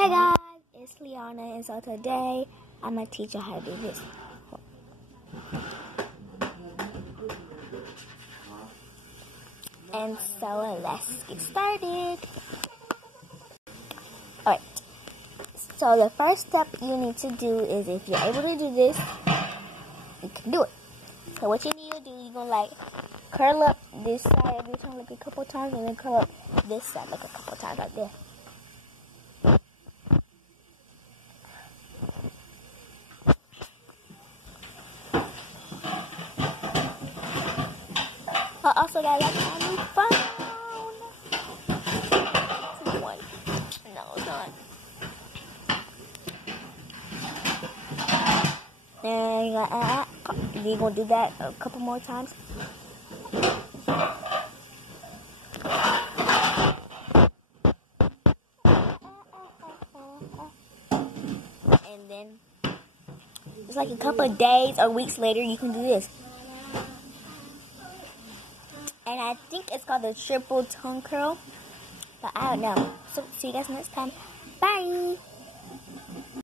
Hey guys, it's Leona, and so today I'm gonna teach you how to do this. And so let's get started. Alright, so the first step you need to do is, if you're able to do this, you can do it. So what you need to do, you're gonna like curl up this side of your tongue like a couple times, and then curl up this side like a couple times like this. I also got like a new phone. This is one. No, it's not. And you're gonna do that a couple more times. And then it's like a couple of days or weeks later, you can do this. And I think it's called the triple tongue curl, but I don't know. So see you guys next time. Bye.